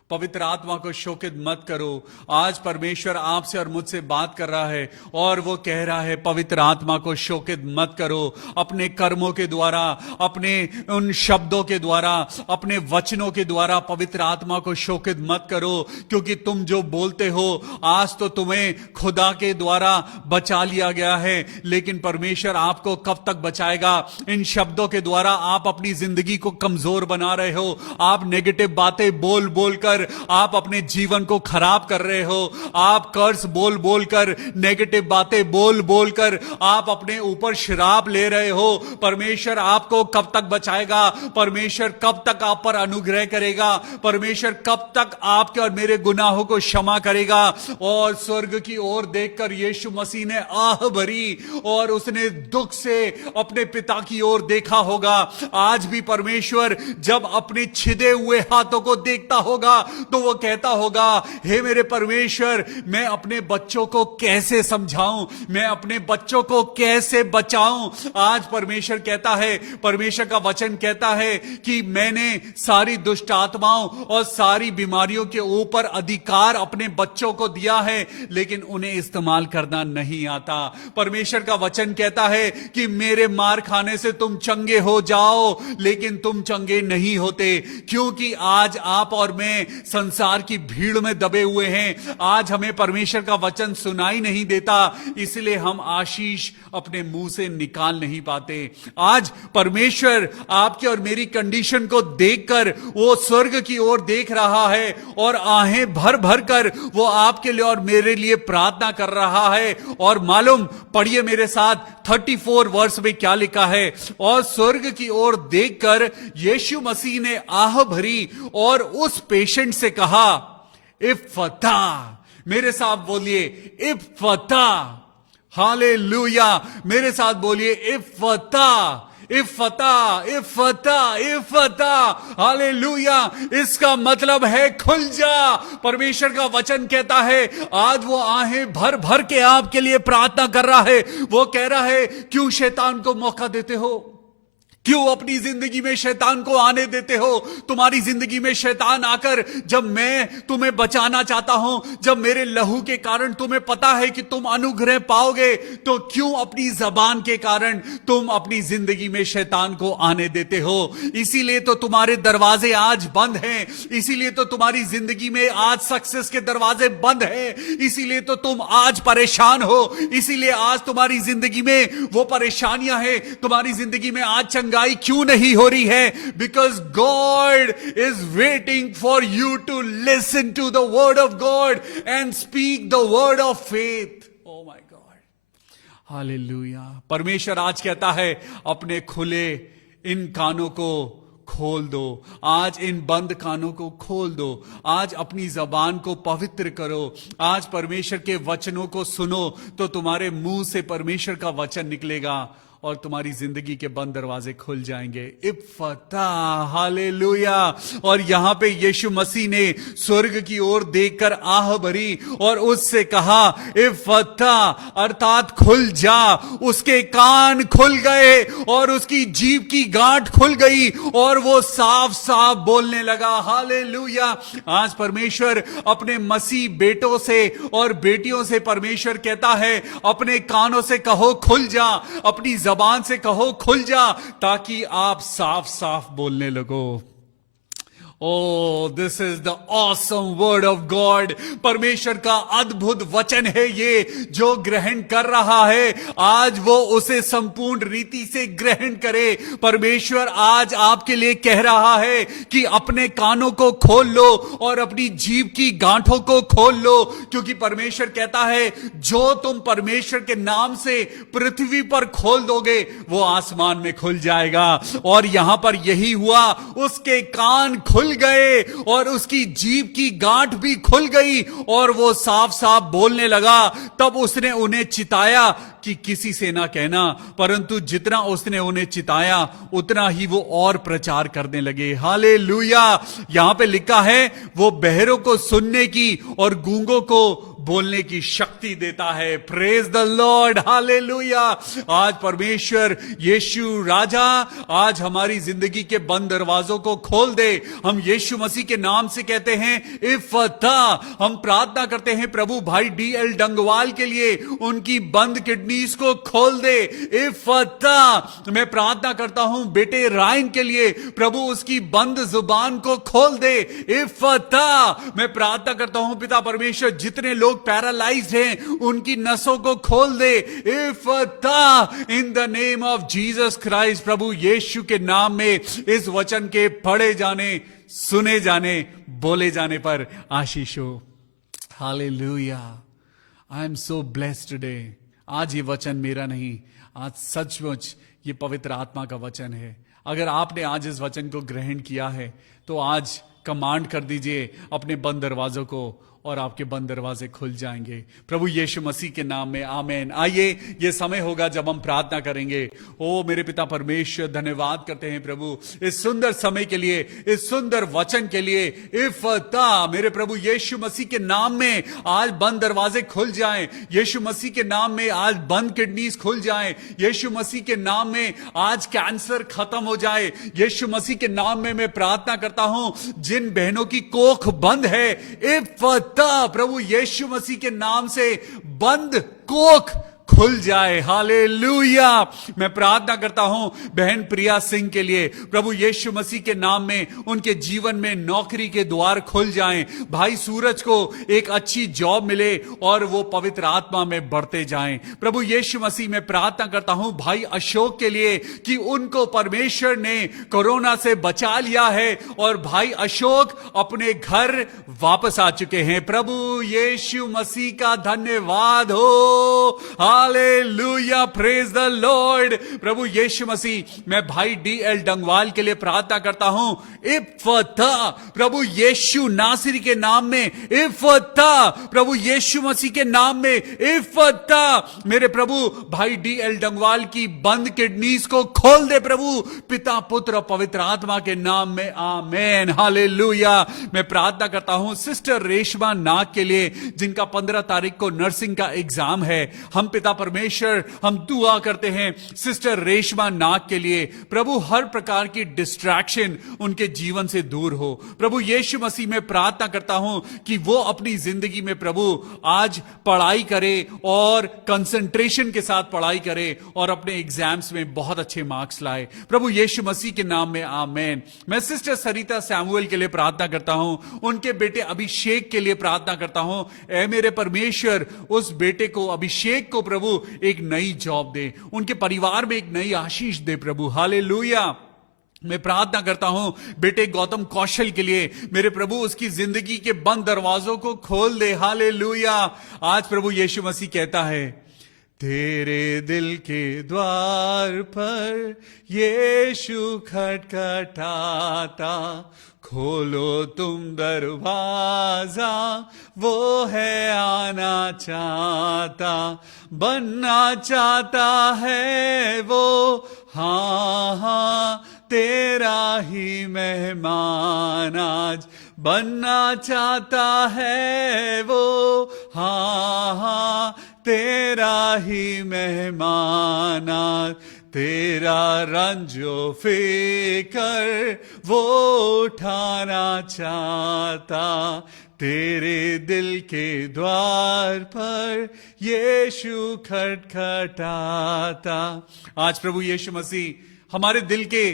पवित्र आत्मा को शोकित मत करो। आज परमेश्वर आपसे और मुझसे बात कर रहा है और वो कह रहा है पवित्र आत्मा को शोकित मत करो। अपने कर्मों के द्वारा, अपने उन शब्दों के द्वारा, अपने वचनों के द्वारा पवित्र आत्मा को शोकित मत करो, क्योंकि तुम जो बोलते हो आज तो तुम्हें खुदा के द्वारा बचा लिया गया है, लेकिन परमेश्वर आपको कब तक बचाएगा। इन शब्दों के द्वारा आप अपनी जिंदगी को कमजोर बना रहे हो। आप नेगेटिव बातें बोल बोलकर आप अपने जीवन को खराब कर रहे हो। आप कर्ज बोल बोलकर, नेगेटिव बातें बोल बोलकर आप अपने ऊपर श्राप ले रहे हो। परमेश्वर आपको कब तक बचाएगा। परमेश्वर कब तक आप पर अनुग्रह करेगा। परमेश्वर कब तक आपके और मेरे गुनाहों को क्षमा करेगा। और स्वर्ग की ओर देखकर यीशु मसीह ने आह भरी और उसने दुख से अपने पिता की ओर देखा होगा। आज भी परमेश्वर जब अपने छिदे हुए हाथों को देखता होगा तो वो कहता होगा, हे मेरे परमेश्वर, मैं अपने बच्चों को कैसे समझाऊं, मैं अपने बच्चों को कैसे बचाऊं। आज परमेश्वर कहता है, परमेश्वर का वचन कहता है कि मैंने सारी दुष्ट आत्माओं और सारी बीमारियों के ऊपर अधिकार अपने बच्चों को दिया है, लेकिन उन्हें इस्तेमाल करना नहीं आता। परमेश्वर का वचन कहता है कि मेरे मार खाने से तुम चंगे हो जाओ, लेकिन तुम चंगे नहीं होते, क्योंकि आज आप और मैं संसार की भीड़ में दबे हुए हैं। आज हमें परमेश्वर का वचन सुनाई नहीं देता, इसलिए हम आशीष अपने मुंह से निकाल नहीं पाते। आज परमेश्वर आपकी और मेरी कंडीशन को देखकर वो स्वर्ग की ओर देख रहा है और आहें भर भर कर वो आपके लिए और मेरे लिए प्रार्थना कर रहा है। और मालूम, पढ़िए मेरे साथ 34 वर्ष में क्या लिखा है। और स्वर्ग की ओर देखकर यीशु मसीह ने आह भरी और उस पेशेंट से कहा, इफ्फता। मेरे साथ बोलिए, इफ्फता। हालेलुया। मेरे साथ बोलिए, इफ्फता, इफ्फता, इफ्फता, इफ्फता। हालेलुया। इसका मतलब है खुल जा। परमेश्वर का वचन कहता है आज वो आहें भर भर के आपके लिए प्रार्थना कर रहा है। वो कह रहा है, क्यों शैतान को मौका देते हो, क्यों अपनी जिंदगी में शैतान को आने देते हो। तुम्हारी जिंदगी में शैतान आकर, जब मैं तुम्हें बचाना चाहता हूं, जब मेरे लहू के कारण तुम्हें पता है कि तुम अनुग्रह पाओगे, तो क्यों अपनी जबान के कारण तुम अपनी जिंदगी में शैतान को आने देते हो। इसीलिए तो तुम्हारे दरवाजे आज बंद हैं, इसीलिए तो तुम्हारी जिंदगी में आज सक्सेस के दरवाजे बंद हैं, इसीलिए तो तुम आज परेशान हो, इसीलिए आज तुम्हारी जिंदगी में वो परेशानियां हैं, तुम्हारी जिंदगी में आज क्यों नहीं हो रही है। Because God is waiting for you to listen to the word of God and speak the word of faith. O my God, hallelujah. परमेश्वर आज कहता है, अपने खुले इन कानों को खोल दो। आज इन बंद कानों को खोल दो। आज अपनी जबान को पवित्र करो। आज परमेश्वर के वचनों को सुनो, तो तुम्हारे मुंह से परमेश्वर का वचन निकलेगा और तुम्हारी जिंदगी के बंद दरवाजे खुल जाएंगे। इफ्फता, हालेलुया। और यहां पे यीशु मसीह ने स्वर्ग की ओर देखकर आह भरी और उससे कहा, इफ्फता, अर्थात खुल जा। उसके कान खुल गए और उसकी जीभ की गांठ खुल गई और वो साफ साफ बोलने लगा। हालेलुया। आज परमेश्वर अपने मसीह बेटों से और बेटियों से परमेश्वर कहता है, अपने कानों से कहो खुल जा, अपनी जबान से कहो खुल जा, ताकि आप साफ साफ बोलने लगो। Oh, this is the awesome word of God. परमेश्वर का अद्भुत वचन है ये, जो ग्रहण कर रहा है आज वो उसे संपूर्ण रीति से ग्रहण करे। परमेश्वर आज आपके लिए कह रहा है कि अपने कानों को खोल लो और अपनी जीभ की गांठों को खोल लो, क्योंकि परमेश्वर कहता है जो तुम परमेश्वर के नाम से पृथ्वी पर खोल दोगे वो आसमान में खुल जाएगा। और यहां पर यही हुआ, उसके कान खुल गए और उसकी जीभ की गांठ भी खुल गई और वो साफ साफ बोलने लगा। तब उसने उन्हें चिताया कि किसी से ना कहना, परंतु जितना उसने उन्हें चिताया उतना ही वो और प्रचार करने लगे। हालेलुया। यहां पे लिखा है वो बहरों को सुनने की और गूंगों को बोलने की शक्ति देता है। Praise the Lord. हालेलुया। आज परमेश्वर यीशु राजा आज हमारी जिंदगी के बंद दरवाजों को खोल दे। हम यीशु मसीह के नाम से कहते हैं इफ़ता। हम प्रार्थना करते हैं प्रभु भाई DL डंगवाल के लिए, उनकी बंद किडनीज को खोल दे। इफ़ता। मैं प्रार्थना करता हूं बेटे रायन के लिए, प्रभु उसकी बंद जुबान को खोल दे। इफ़ता। मैं प्रार्थना करता हूं पिता परमेश्वर जितने लोग पैरालाइज्ड हैं उनकी नसों को खोल दे। इफ़ता। In the name of Jesus Christ. प्रभु यीशु के नाम में इस वचन के पढ़े जाने, सुने जाने, बोले जाने पर आशीष हो। Hallelujah. I am so blessed today. आज ये वचन मेरा नहीं, आज सचमुच ये पवित्र आत्मा का वचन है। अगर आपने आज इस वचन को ग्रहण किया है तो आज कमांड कर दीजिए अपने बंद दरवाजों को और आपके बंद दरवाजे खुल जाएंगे प्रभु यीशु मसीह के नाम में। आमीन। आइए, ये समय होगा जब हम प्रार्थना करेंगे। ओ मेरे पिता परमेश्वर, धन्यवाद करते हैं प्रभु इस सुंदर समय के लिए, इस सुंदर वचन के लिए। इफ़ता। मेरे प्रभु यीशु मसीह के नाम में आज बंद दरवाजे खुल जाएं। यीशु मसीह के नाम में आज बंद किडनीज खुल जाएं। यीशु मसीह के नाम में आज कैंसर खत्म हो जाए। यीशु मसीह के नाम में मैं प्रार्थना करता हूं जिन बहनों की कोख बंद है, इफ़ता। प्रभु यीशु मसीह के नाम से बंद कोख खुल जाए। हालेलुया। मैं प्रार्थना करता हूं बहन प्रिया सिंह के लिए, प्रभु यीशु मसीह के नाम में उनके जीवन में नौकरी के द्वार खुल जाएं। भाई सूरज को एक अच्छी जॉब मिले और वो पवित्र आत्मा में बढ़ते जाएं। प्रभु यीशु मसीह में प्रार्थना करता हूं भाई अशोक के लिए कि उनको परमेश्वर ने कोरोना से बचा लिया है और भाई अशोक अपने घर वापस आ चुके हैं। प्रभु यीशु मसीह का धन्यवाद हो। हालेलुया। Praise the lord. प्रभु यीशु मसीह, मैं भाई DL डंगवाल के लिए प्रार्थना करता हूं। इफ़ता। प्रभु यीशु नासरी के नाम में इफ़ता। प्रभु यीशु मसीह के नाम में इफ़ता। मेरे प्रभु भाई DL डंगवाल की बंद किडनीज को खोल दे प्रभु, पिता पुत्र और पवित्र आत्मा के नाम में। आमीन। हालेलुया। मैं प्रार्थना करता हूं सिस्टर रेशमा नाग के लिए जिनका 15 तारीख को नर्सिंग का एग्जाम है। हम पिता परमेश्वर हम दुआ करते हैं सिस्टर रेशमा नाग के लिए। प्रभु हर प्रकार की डिस्ट्रैक्शन उनके जीवन से दूर हो। प्रभु यीशु मसीह में प्रार्थना करता हूं कि वो अपनी जिंदगी में प्रभु आज पढ़ाई करे और कंसंट्रेशन के साथ पढ़ाई करे और अपने एग्जाम्स में बहुत अच्छे मार्क्स लाए प्रभु यीशु मसीह के नाम में। आमीन। मैं सिस्टर सरिता सैमुअल के लिए प्रार्थना करता हूं, उनके बेटे अभिषेक के लिए प्रार्थना करता हूं। ऐ मेरे परमेश्वर, उस बेटे को अभिषेक को प्रभु एक नई जॉब दे, उनके परिवार में एक नई आशीष दे प्रभु। हालेलुया। मैं प्रार्थना करता हूं बेटे गौतम कौशल के लिए, मेरे प्रभु उसकी जिंदगी के बंद दरवाजों को खोल दे। हालेलुया। आज प्रभु यीशु मसीह कहता है तेरे दिल के द्वार पर यीशु खटखटाता, खोलो तुम दरवाजा, वो है आना चाहता, बनना चाहता है वो, हाँ हाँ तेरा ही मेहमान आज बनना चाहता है वो, हाँ हाँ तेरा ही मेहमान आज, तेरा रंजो फिकर वो उठाना चाहता, तेरे दिल के द्वार पर यीशु खटखटाता। आज प्रभु यीशु मसीह हमारे दिल के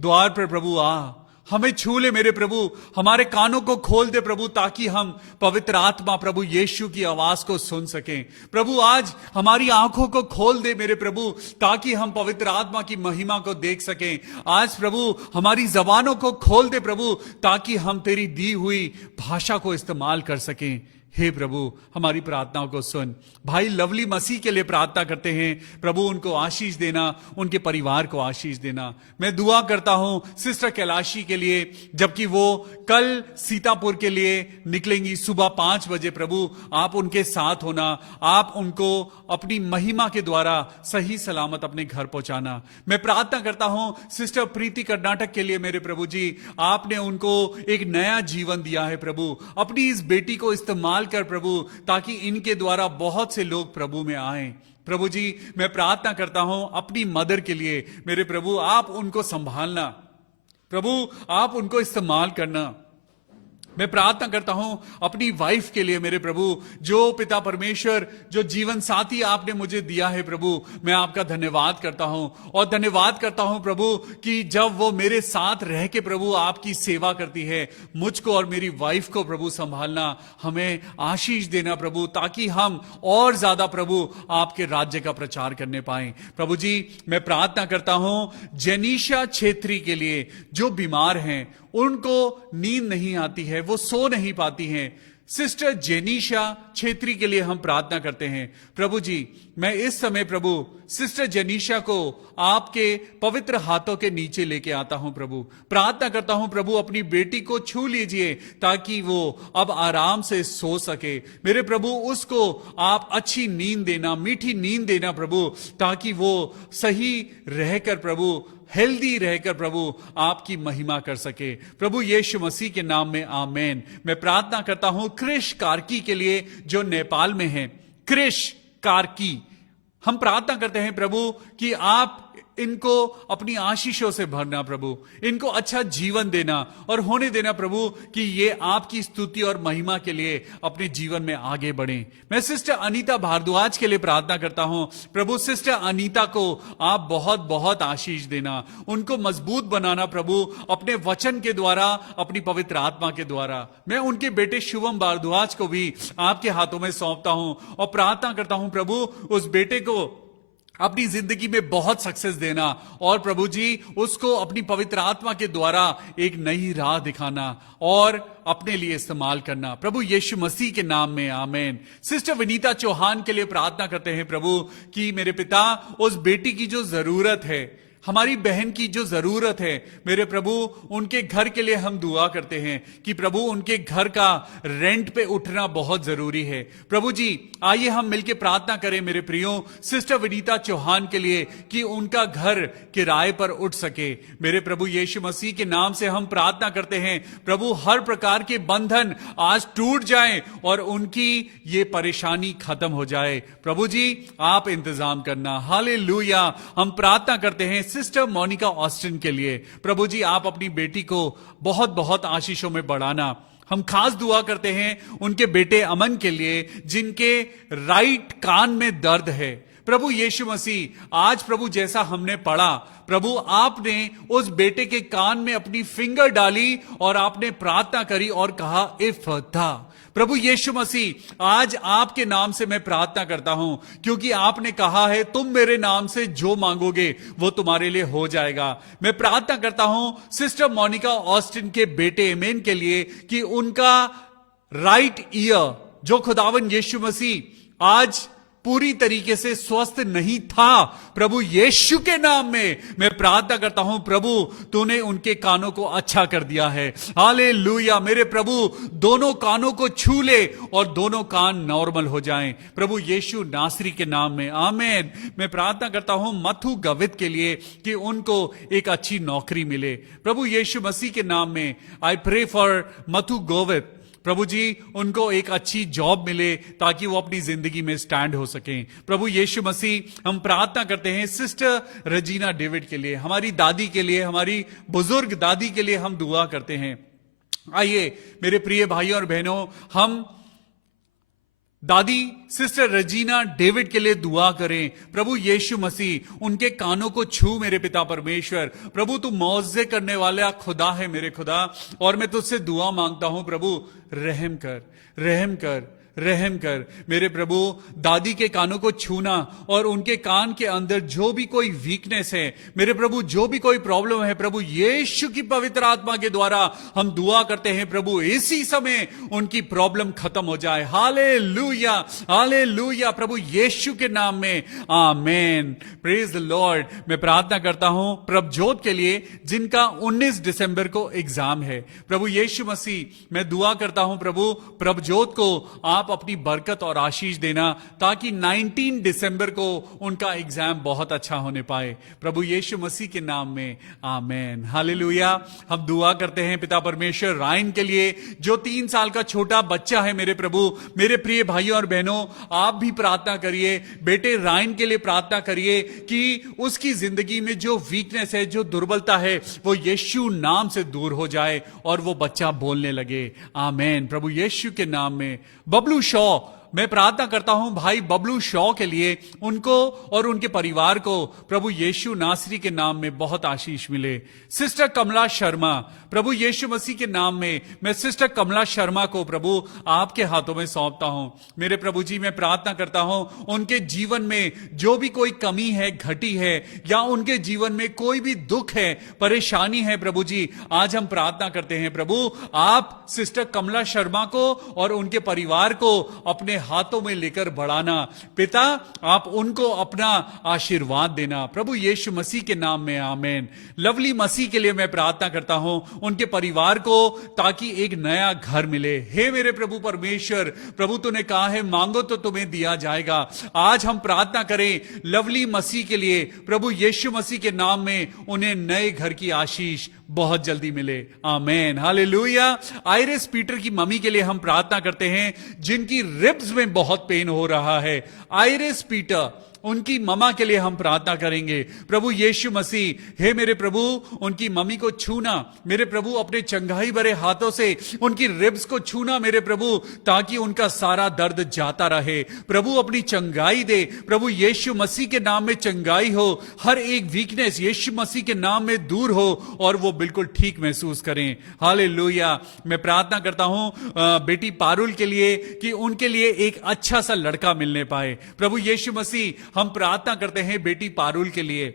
द्वार पर प्रभु आ हमें छू ले मेरे प्रभु, हमारे कानों को खोल दे प्रभु, ताकि हम पवित्र आत्मा प्रभु यीशु की आवाज को सुन सकें। प्रभु आज हमारी आंखों को खोल दे मेरे प्रभु, ताकि हम पवित्र आत्मा की महिमा को देख सकें। आज प्रभु हमारी जबानों को खोल दे प्रभु, ताकि हम तेरी दी हुई भाषा को इस्तेमाल कर सकें। हे प्रभु हमारी प्रार्थनाओं को सुन। भाई लवली मसीह के लिए प्रार्थना करते हैं प्रभु, उनको आशीष देना, उनके परिवार को आशीष देना। मैं दुआ करता हूं सिस्टर कैलाशी के लिए, जबकि वो कल सीतापुर के लिए निकलेंगी सुबह 5 बजे। प्रभु आप उनके साथ होना, आप उनको अपनी महिमा के द्वारा सही सलामत अपने घर पहुंचाना। मैं प्रार्थना करता हूं सिस्टर प्रीति कर्नाटक के लिए मेरे प्रभु जी, आपने उनको एक नया जीवन दिया है प्रभु, अपनी इस बेटी को इस्तेमाल कर प्रभु, ताकि इनके द्वारा बहुत से लोग प्रभु में आए। प्रभु जी मैं प्रार्थना करता हूं अपनी मदर के लिए मेरे प्रभु, आप उनको संभालना प्रभु, आप उनको इस्तेमाल करना। मैं प्रार्थना करता हूं अपनी वाइफ के लिए मेरे प्रभु, जो पिता परमेश्वर, जो जीवन साथी आपने मुझे दिया है प्रभु, मैं आपका धन्यवाद करता हूं। और धन्यवाद करता हूं प्रभु कि जब वो मेरे साथ रह के प्रभु आपकी सेवा करती है, मुझको और मेरी वाइफ को प्रभु संभालना, हमें आशीष देना प्रभु, ताकि हम और ज्यादा प्रभु आपके राज्य का प्रचार करने पाए। प्रभु जी मैं प्रार्थना करता हूं जेनीशा छेत्री के लिए, जो बीमार हैं, उनको नींद नहीं आती है, वो सो नहीं पाती हैं। सिस्टर जेनीशा छेत्री के लिए हम प्रार्थना करते हैं प्रभु जी। मैं इस समय प्रभु सिस्टर जेनीशा को आपके पवित्र हाथों के नीचे लेके आता हूं प्रभु। प्रार्थना करता हूं प्रभु अपनी बेटी को छू लीजिए, ताकि वो अब आराम से सो सके मेरे प्रभु। उसको आप अच्छी नींद देना, मीठी नींद देना प्रभु, ताकि वो सही रहकर प्रभु, हेल्दी रहकर प्रभु आपकी महिमा कर सके प्रभु यीशु मसीह के नाम में आमेन। मैं प्रार्थना करता हूं क्रिश कार्की के लिए, जो नेपाल में है। क्रिश कार्की, हम प्रार्थना करते हैं प्रभु कि आप इनको अपनी आशीषों से भरना प्रभु, इनको अच्छा जीवन देना और होने देना प्रभु, कि ये आपकी स्तुति और महिमा के लिए अपने जीवन में आगे बढ़े। मैं सिस्टर अनीता भारद्वाज के लिए प्रार्थना करता हूं प्रभु। सिस्टर अनीता को आप बहुत बहुत आशीष देना, उनको मजबूत बनाना प्रभु, अपने वचन के द्वारा, अपनी पवित्र आत्मा के द्वारा। मैं उनके बेटे शुभम भारद्वाज को भी आपके हाथों में सौंपता हूं और प्रार्थना करता हूं प्रभु उस बेटे को अपनी जिंदगी में बहुत सक्सेस देना, और प्रभु जी उसको अपनी पवित्र आत्मा के द्वारा एक नई राह दिखाना और अपने लिए इस्तेमाल करना प्रभु यीशु मसीह के नाम में आमेन। सिस्टर विनीता चौहान के लिए प्रार्थना करते हैं प्रभु कि मेरे पिता उस बेटी की जो जरूरत है, हमारी बहन की जो जरूरत है मेरे प्रभु, उनके घर के लिए हम दुआ करते हैं कि प्रभु उनके घर का रेंट पे उठना बहुत जरूरी है। प्रभु जी आइए हम मिलकर प्रार्थना करें मेरे प्रियो सिस्टर विनीता चौहान के लिए, कि उनका घर किराए पर उठ सके। मेरे प्रभु यीशु मसीह के नाम से हम प्रार्थना करते हैं प्रभु, हर प्रकार के बंधन आज टूट जाएं और उनकी ये परेशानी खत्म हो जाए। प्रभु जी आप इंतजाम करना। हालेलुया। हम प्रार्थना करते हैं सिस्टर मोनिका ऑस्टिन के लिए। प्रभु जी आप अपनी बेटी को बहुत बहुत आशीषों में बढ़ाना। हम खास दुआ करते हैं उनके बेटे अमन के लिए, जिनके राइट कान में दर्द है। प्रभु यीशु मसीह आज प्रभु जैसा हमने पढ़ा प्रभु, आपने उस बेटे के कान में अपनी फिंगर डाली और आपने प्रार्थना करी और कहा इफ़्ता। प्रभु यीशु मसीह आज आपके नाम से मैं प्रार्थना करता हूं, क्योंकि आपने कहा है तुम मेरे नाम से जो मांगोगे वो तुम्हारे लिए हो जाएगा। मैं प्रार्थना करता हूं सिस्टर मोनिका ऑस्टिन के बेटे एमेन के लिए, कि उनका राइट ईयर जो खुदावन यीशु मसीह आज पूरी तरीके से स्वस्थ नहीं था, प्रभु यीशु के नाम में मैं प्रार्थना करता हूं प्रभु तूने उनके कानों को अच्छा कर दिया है। हालेलुया। मेरे प्रभु दोनों कानों को छू ले और दोनों कान नॉर्मल हो जाएं प्रभु यीशु नासरी के नाम में आमेन। मैं प्रार्थना करता हूं मथु गवित के लिए कि उनको एक अच्छी नौकरी मिले प्रभु यीशु मसीह के नाम में। आई प्रे फॉर मथु गवित, प्रभु जी उनको एक अच्छी जॉब मिले ताकि वो अपनी जिंदगी में स्टैंड हो सकें। प्रभु यीशु मसीह हम प्रार्थना करते हैं सिस्टर रजीना डेविड के लिए, हमारी दादी के लिए, हमारी बुजुर्ग दादी के लिए हम दुआ करते हैं। आइए मेरे प्रिय भाइयों और बहनों, हम दादी सिस्टर रजीना डेविड के लिए दुआ करें। प्रभु यीशु मसीह उनके कानों को छू मेरे पिता परमेश्वर। प्रभु तू मौजे करने वाला खुदा है मेरे खुदा, और मैं तुझसे दुआ मांगता हूं प्रभु रहम कर, रहम कर, रहम कर। मेरे प्रभु दादी के कानों को छूना और उनके कान के अंदर जो भी कोई वीकनेस है मेरे प्रभु, जो भी कोई प्रॉब्लम है प्रभु यीशु की पवित्र आत्मा के द्वारा हम दुआ करते हैं प्रभु इसी समय उनकी प्रॉब्लम खत्म हो जाए। हालेलुया, हालेलुया, प्रभु यीशु के नाम में आमेन। Praise the Lord. मैं प्रार्थना करता हूं प्रभजोत के लिए जिनका 19 दिसंबर को एग्जाम है। प्रभु यीशु मसीह मैं दुआ करता हूं प्रभु प्रभजोत को आप अपनी बरकत और आशीष देना ताकि 19 दिसंबर को उनका एग्जाम बहुत अच्छा होने पाए। प्रभु यीशु मसीह के नाम में आमेन। हालेलुया। हम दुआ करते हैं पिता परमेश्वर रायन के लिए जो 3 साल का छोटा बच्चा है मेरे प्रभु। मेरे प्रिय भाइयों और बहनों आप भी प्रार्थना करिए, बेटे रायन के लिए प्रार्थना करिए कि उसकी जिंदगी में जो वीकनेस है, जो दुर्बलता है वो यीशु नाम से दूर हो जाए और वो बच्चा बोलने लगे। आमेन प्रभु यीशु के नाम में। बबलू शॉ मैं प्रार्थना करता हूं भाई बबलू शॉ के लिए, उनको और उनके परिवार को प्रभु यीशु नासरी के नाम में बहुत आशीष मिले। सिस्टर कमला शर्मा प्रभु यीशु मसीह के नाम में मैं सिस्टर कमला शर्मा को प्रभु आपके हाथों में सौंपता हूं। मेरे प्रभु जी मैं प्रार्थना करता हूं उनके जीवन में जो भी कोई कमी है, घटी है, या उनके जीवन में कोई भी दुख है, परेशानी है प्रभु जी, आज हम प्रार्थना करते हैं प्रभु आप सिस्टर कमला शर्मा को और उनके परिवार को अपने हाथों में लेकर बढ़ाना। पिता आप उनको अपना आशीर्वाद देना प्रभु यीशु मसीह के नाम में आमेन। लवली मसीह के लिए मैं प्रार्थना करता हूं उनके परिवार को ताकि एक नया घर मिले। हे मेरे प्रभु परमेश्वर, प्रभु तूने कहा है मांगो तो तुम्हें दिया जाएगा। आज हम प्रार्थना करें लवली मसीह के लिए प्रभु यीशु मसीह के नाम में उन्हें नए घर की आशीष बहुत जल्दी मिले। Amen hallelujah. आयरिस पीटर की मम्मी के लिए हम प्रार्थना करते हैं जिनकी रिब्स में बहुत पेन हो रहा है। आयरिस पीटर उनकी ममा के लिए हम प्रार्थना करेंगे प्रभु यीशु मसीह। हे मेरे प्रभु उनकी मम्मी को छूना मेरे प्रभु, अपने चंगाई भरे हाथों से उनकी रिब्स को छूना मेरे प्रभु, ताकि उनका सारा दर्द जाता रहे। प्रभु अपनी चंगाई दे प्रभु यीशु मसीह के नाम में चंगाई हो, हर एक वीकनेस यीशु मसीह के नाम में दूर हो और वो बिल्कुल ठीक महसूस करें। हालेलुया। मैं प्रार्थना करता हूं बेटी पारुल के लिए कि उनके लिए एक अच्छा सा लड़का मिलने पाए। प्रभु यीशु मसीह हम प्रार्थना करते हैं बेटी पारुल के लिए।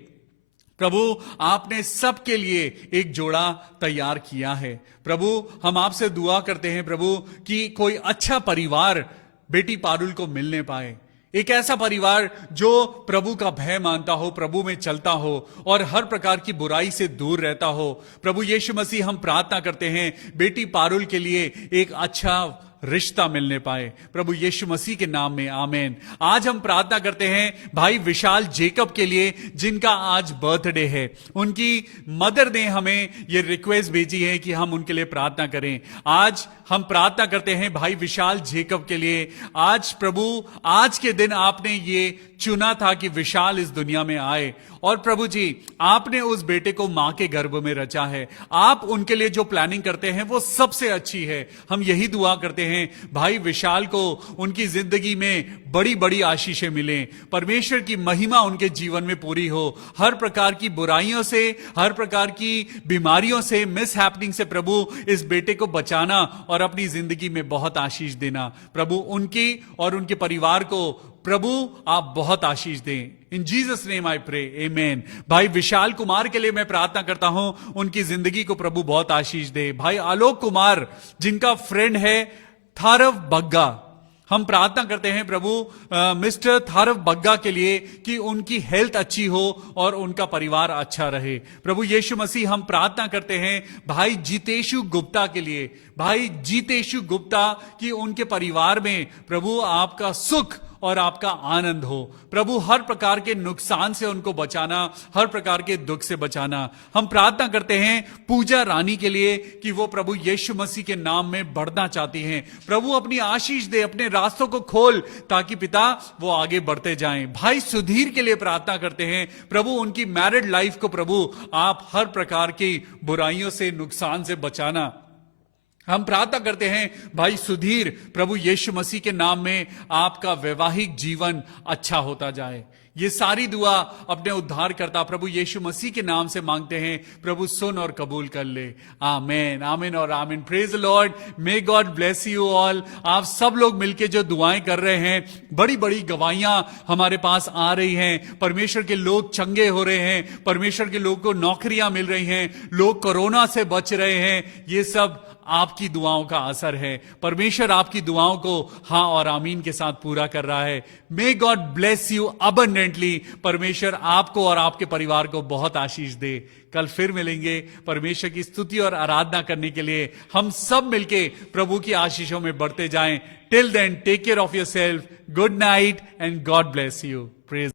प्रभु आपने सबके लिए एक जोड़ा तैयार किया है। प्रभु हम आपसे दुआ करते हैं प्रभु कि कोई अच्छा परिवार बेटी पारुल को मिलने पाए, एक ऐसा परिवार जो प्रभु का भय मानता हो, प्रभु में चलता हो और हर प्रकार की बुराई से दूर रहता हो। प्रभु यीशु मसीह हम प्रार्थना करते हैं बेटी पारुल के लिए एक अच्छा रिश्ता मिलने पाए प्रभु यीशु मसीह के नाम में आमेन। आज हम प्रार्थना करते हैं भाई विशाल जेकब के लिए जिनका आज बर्थडे है। उनकी मदर ने हमें ये रिक्वेस्ट भेजी है कि हम उनके लिए प्रार्थना करें। आज हम प्रार्थना करते हैं भाई विशाल जेकब के लिए। आज प्रभु आज के दिन आपने ये चुना था कि विशाल इस दुनिया में आए और प्रभु जी आपने उस बेटे को मां के गर्भ में रचा है। आप उनके लिए जो प्लानिंग करते हैं वो सबसे अच्छी है। हम यही दुआ करते हैं भाई विशाल को उनकी जिंदगी में बड़ी बड़ी आशीषें मिलें, परमेश्वर की महिमा उनके जीवन में पूरी हो, हर प्रकार की बुराइयों से, हर प्रकार की बीमारियों से, मिस हैपनिंग से प्रभु इस बेटे को बचाना और अपनी जिंदगी में बहुत आशीष देना। प्रभु उनकी और उनके परिवार को प्रभु आप बहुत आशीष दें। In Jesus name I pray amen. भाई विशाल कुमार के लिए मैं प्रार्थना करता हूं उनकी जिंदगी को प्रभु बहुत आशीष दे। भाई आलोक कुमार जिनका फ्रेंड है थारव बग्गा, हम प्रार्थना करते हैं प्रभु मिस्टर थारव बग्गा के लिए कि उनकी हेल्थ अच्छी हो और उनका परिवार अच्छा रहे। प्रभु यीशु मसीह हम प्रार्थना करते हैं भाई जीतेशु गुप्ता के लिए, भाई जीतेशु गुप्ता कि उनके परिवार में प्रभु आपका सुख और आपका आनंद हो। प्रभु हर प्रकार के नुकसान से उनको बचाना, हर प्रकार के दुख से बचाना। हम प्रार्थना करते हैं पूजा रानी के लिए कि वो प्रभु यीशु मसीह के नाम में बढ़ना चाहती हैं। प्रभु अपनी आशीष दे, अपने रास्तों को खोल ताकि पिता वो आगे बढ़ते जाएं। भाई सुधीर के लिए प्रार्थना करते हैं प्रभु उनकी मैरिड लाइफ को प्रभु आप हर प्रकार की बुराइयों से, नुकसान से बचाना। हम प्रार्थना करते हैं भाई सुधीर, प्रभु यीशु मसीह के नाम में आपका वैवाहिक जीवन अच्छा होता जाए। ये सारी दुआ अपने उद्धारकर्ता प्रभु यीशु मसीह के नाम से मांगते हैं। प्रभु सुन और कबूल कर ले। आमीन, आमीन और आमीन। Praise the Lord. May God bless you all. आप सब लोग मिलके जो दुआएं कर रहे हैं, बड़ी बड़ी गवाहियां हमारे पास आ रही हैं। परमेश्वर के लोग चंगे हो रहे हैं, परमेश्वर के लोग को नौकरियां मिल रही हैं, लोग कोरोना से बच रहे हैं। ये सब आपकी दुआओं का असर है। परमेश्वर आपकी दुआओं को हाँ और आमीन के साथ पूरा कर रहा है। May God bless you abundantly. परमेश्वर आपको और आपके परिवार को बहुत आशीष दे। कल फिर मिलेंगे परमेश्वर की स्तुति और आराधना करने के लिए। हम सब मिलके प्रभु की आशीषों में बढ़ते जाएं। Till then take care of yourself. Good night and God bless you.